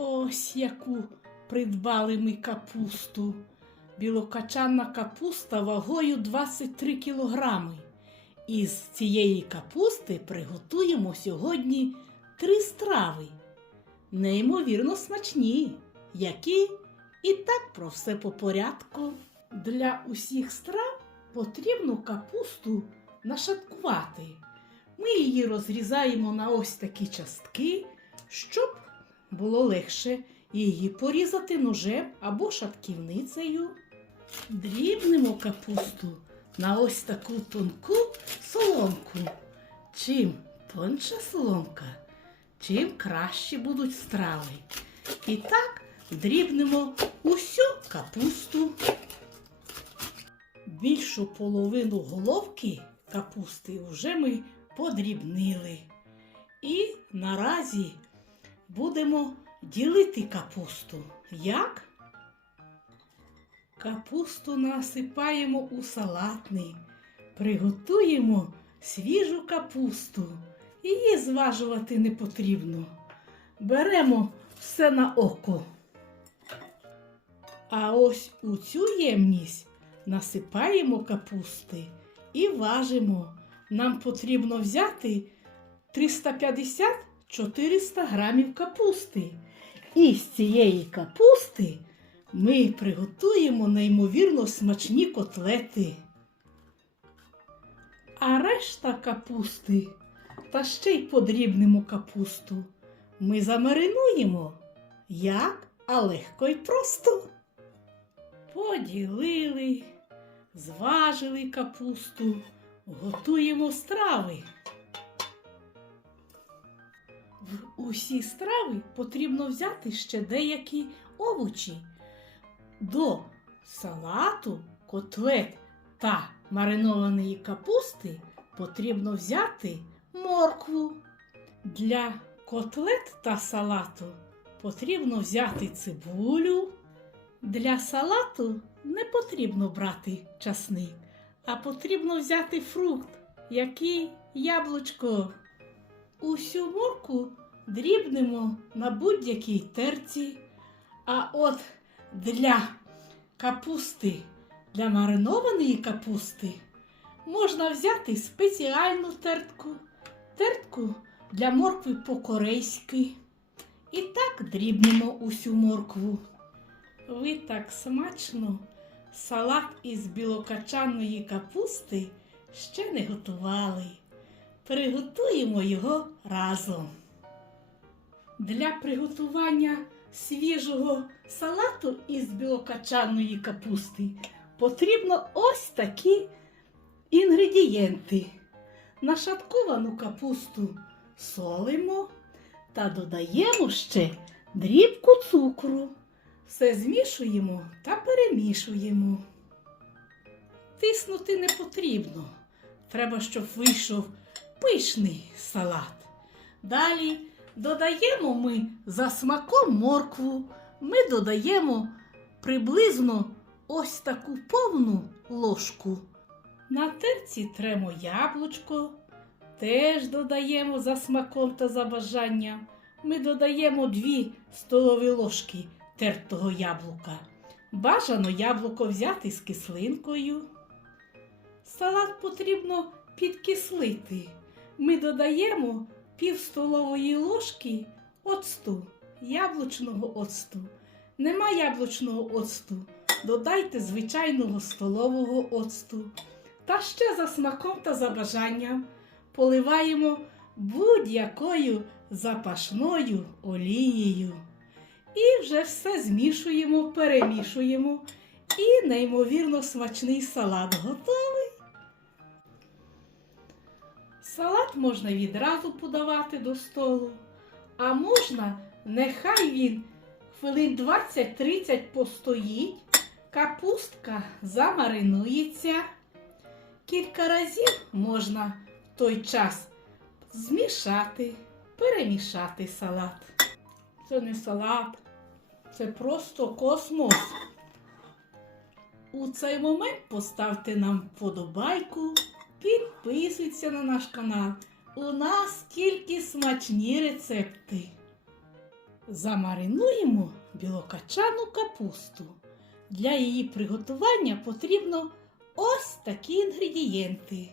Ось яку придбали ми капусту. Білокачанна капуста вагою 23 кілограми. Із цієї капусти приготуємо сьогодні три страви. Неймовірно смачні, які і так про все по порядку. Для усіх страв потрібно капусту нашаткувати. Ми її розрізаємо на ось такі частки, щоб було легше її порізати ножем або шатківницею. Дрібнемо капусту на ось таку тонку соломку. Чим тонша соломка, чим краще будуть страви. І так дрібнемо усю капусту. Більшу половину головки капусти вже ми подрібнили. І наразі будемо ділити капусту. Як? Капусту насипаємо у салатний, приготуємо свіжу капусту. Її зважувати не потрібно. Беремо все на око. А ось у цю ємність насипаємо капусти і важимо. Нам потрібно взяти 350-400 грамів капусти. І з цієї капусти ми приготуємо неймовірно смачні котлети. А решта капусти та ще й подрібнемо капусту. Ми замаринуємо. Як? А легко й просто. Поділили, зважили капусту, готуємо страви. Усі страви потрібно взяти ще деякі овочі. До салату, котлет та маринованої капусти потрібно взяти моркву. Для котлет та салату потрібно взяти цибулю. Для салату не потрібно брати часник, а потрібно взяти фрукт, який яблучко. Усю морку дрібнемо на будь-якій терці. А от для капусти, для маринованої капусти можна взяти спеціальну тертку, тертку для моркви по-корейськи. І так дрібнемо усю моркву. Ви так смачно салат із білокачаної капусти ще не готували. Приготуємо його разом. Для приготування свіжого салату із білокачаної капусти потрібно ось такі інгредієнти. Нашатковану капусту солимо та додаємо ще дрібку цукру. Все змішуємо та перемішуємо. Тиснути не потрібно. Треба, щоб вийшов пишний салат. Далі додаємо ми за смаком моркву. Ми додаємо приблизно ось таку повну ложку. На терці тремо яблучко. Теж додаємо за смаком та за бажанням. Ми додаємо 2 столові ложки тертого яблука. Бажано яблуко взяти з кислинкою. Салат потрібно підкислити. Ми додаємо пів столової ложки оцту, яблучного оцту. Нема яблучного оцту. Додайте звичайного столового оцту. Та ще за смаком та за бажанням поливаємо будь-якою запашною олією. І вже все змішуємо, перемішуємо. І неймовірно смачний салат готовий. Салат можна відразу подавати до столу, а можна, нехай він хвилин 20-30 постоїть, капустка замаринується. Кілька разів можна в той час змішати, перемішати салат. Це не салат, це просто космос. У цей момент поставте нам вподобайку, підписуйтесь на наш канал. У нас тільки смачні рецепти. Замаринуємо білокачану капусту. Для її приготування потрібно ось такі інгредієнти.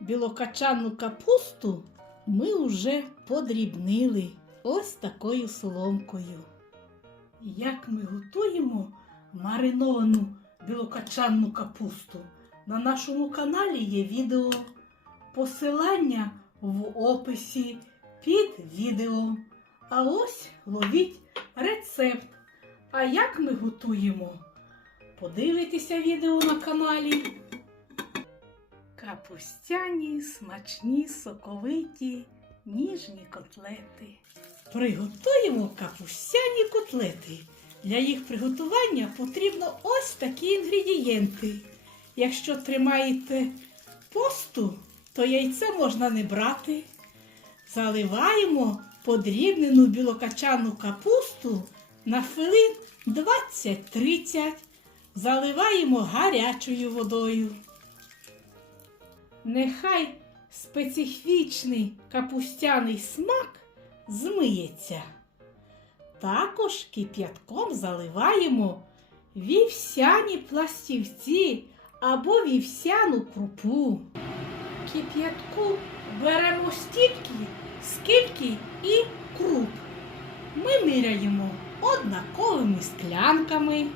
Білокачану капусту ми вже подрібнили ось такою соломкою. Як ми готуємо мариновану білокачанну капусту? На нашому каналі є відео. Посилання в описі під відео. А ось ловіть рецепт. А як ми готуємо? Подивитися відео на каналі. Капустяні, смачні, соковиті, ніжні котлети. Приготуємо капустяні котлети. Для їх приготування потрібно ось такі інгредієнти. Якщо тримаєте посту, то яйце можна не брати. Заливаємо подрібнену білокачану капусту на хвилин 20-30. Заливаємо гарячою водою. Нехай специфічний капустяний смак змиється. Також кип'ятком заливаємо вівсяні пластівці або вівсяну крупу. Кип'ятку беремо стільки, скільки і круп. Ми міряємо однаковими склянками,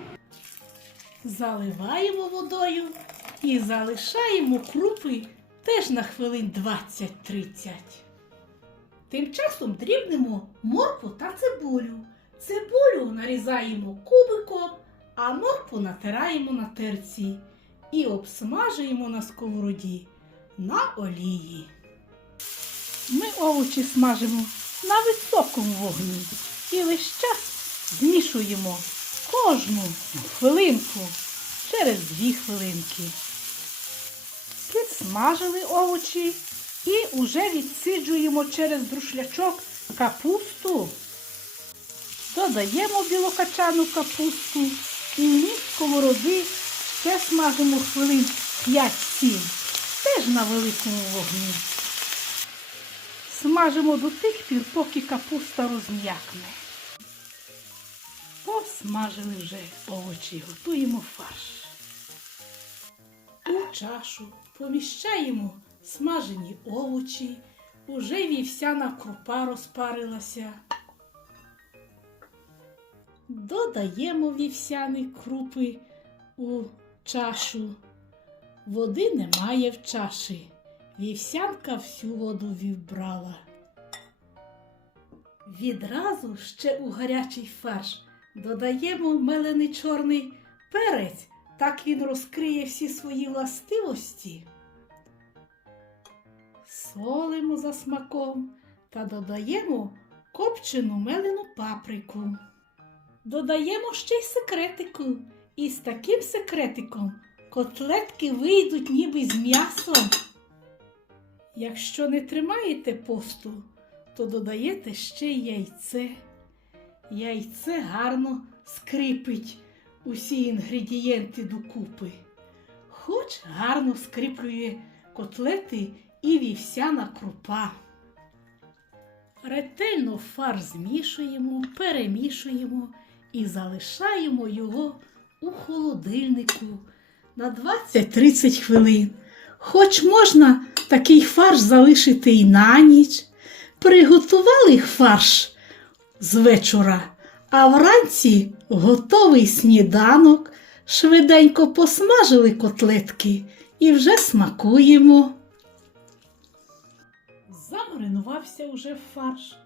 заливаємо водою і залишаємо крупи теж на хвилин 20-30. Тим часом дрібнемо моркву та цибулю. Цибулю нарізаємо кубиком, а моркву натираємо на терці і обсмажуємо на сковороді на олії. Ми овочі смажимо на високому вогні і весь час змішуємо кожну хвилинку через дві хвилинки. Підсмажили овочі і уже відсиджуємо через друшлячок капусту. Додаємо білокачану капусту і вміст сковороди ще смажимо хвилин 5-7, теж на великому вогні. Смажимо до тих пір, поки капуста розм'якне. Посмажили вже овочі, готуємо фарш. У чашу поміщаємо смажені овочі, уже вівсяна крупа розпарилася. Додаємо вівсяні крупи у чашу. Води немає в чаші. Вівсянка всю воду вібрала. Відразу ще у гарячий фарш додаємо мелений чорний перець, так він розкриє всі свої властивості. Солимо за смаком та додаємо копчену мелену паприку. Додаємо ще й секретику. І з таким секретиком котлетки вийдуть ніби з м'ясом. Якщо не тримаєте посту, то додаєте ще яйце. Яйце гарно скріпить усі інгредієнти докупи. Хоч гарно скріплює котлети і вівсяна крупа. Ретельно фарш змішуємо, перемішуємо і залишаємо його у холодильнику на 20-30 хвилин. Хоч можна такий фарш залишити і на ніч. Приготували фарш з вечора, а вранці готовий сніданок, швиденько посмажили котлетки і вже смакуємо. Замаринувався уже фарш.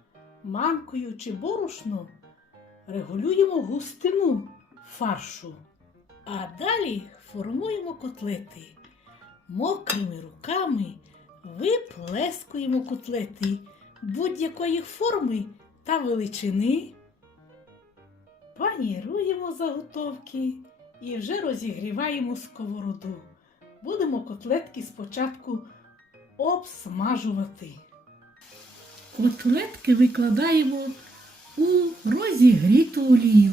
Манкою чи борошном регулюємо густину фаршу. А далі формуємо котлети. Мокрими руками виплескуємо котлети будь-якої форми та величини. Паніруємо заготовки і вже розігріваємо сковороду. Будемо котлетки спочатку обсмажувати. Котлетки викладаємо у розігріту олію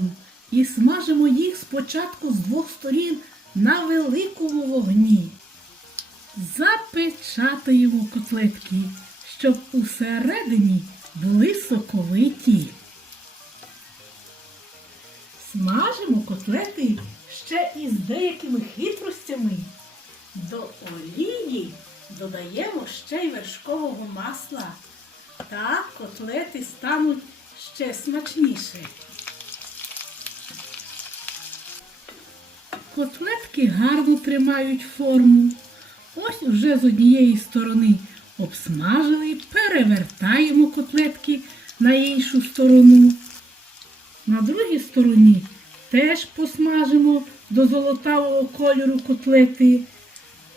і смажимо їх спочатку з двох сторін на великому вогні. Запечатаємо котлетки, щоб усередині були соковиті. Смажимо котлети ще із деякими хитростями. До олії додаємо ще й вершкового масла. Так котлети стануть ще смачніше. Котлетки гарно тримають форму. Ось уже з однієї сторони обсмажили, перевертаємо котлетки на іншу сторону. На другій стороні теж посмажимо до золотавого кольору котлети,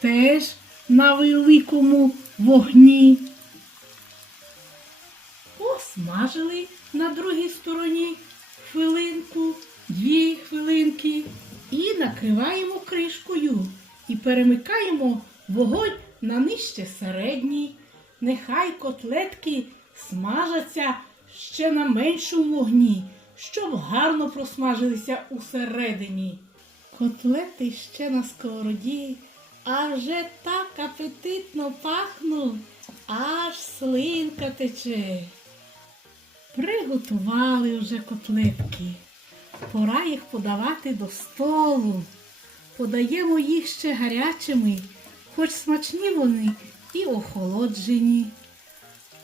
теж на великому вогні. Посмажили на другій стороні хвилинку, дві хвилинки і накриваємо кришкою і перемикаємо вогонь на нижче середній. Нехай котлетки смажаться ще на меншому вогні, щоб гарно просмажилися усередині. Котлети ще на сковороді, а вже так апетитно пахнуть, аж слинка тече. Приготували вже котлетки. Пора їх подавати до столу. Подаємо їх ще гарячими, хоч смачні вони і охолоджені.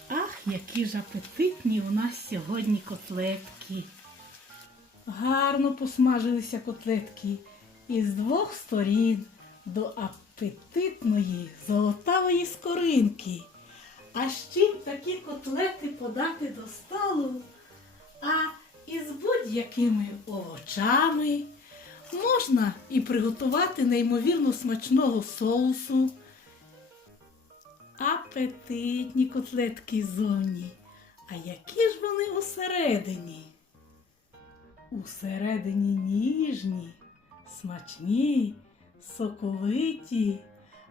Ах, які ж апетитні у нас сьогодні котлетки. Гарно посмажилися котлетки із двох сторін до апетитної золотавої скоринки. А з чим такі котлети подати до столу? А із будь-якими овочами можна і приготувати неймовірно смачного соусу. Апетитні котлетки зовні. А які ж вони усередині? Усередині ніжні, смачні, соковиті,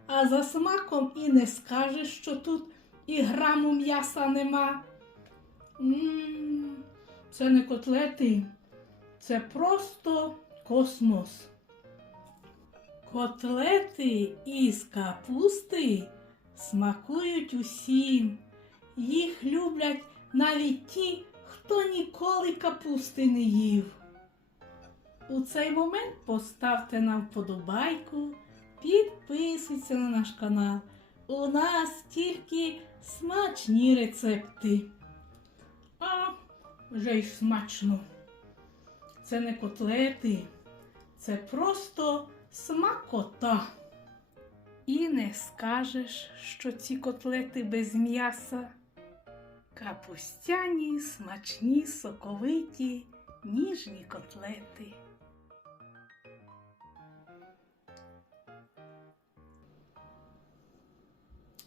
а за смаком і не скажеш, що тут і граму м'яса нема. М, Це не котлети, це просто космос. Котлети із капусти смакують усім. Їх люблять навіть ті, хто ніколи капусти не їв. У цей момент поставте нам вподобайку, підписуйтесь на наш канал. У нас тільки смачні рецепти. А вже й смачно. Це не котлети, це просто смакота. І не скажеш, що ці котлети без м'яса. Капустяні, смачні, соковиті, ніжні котлети.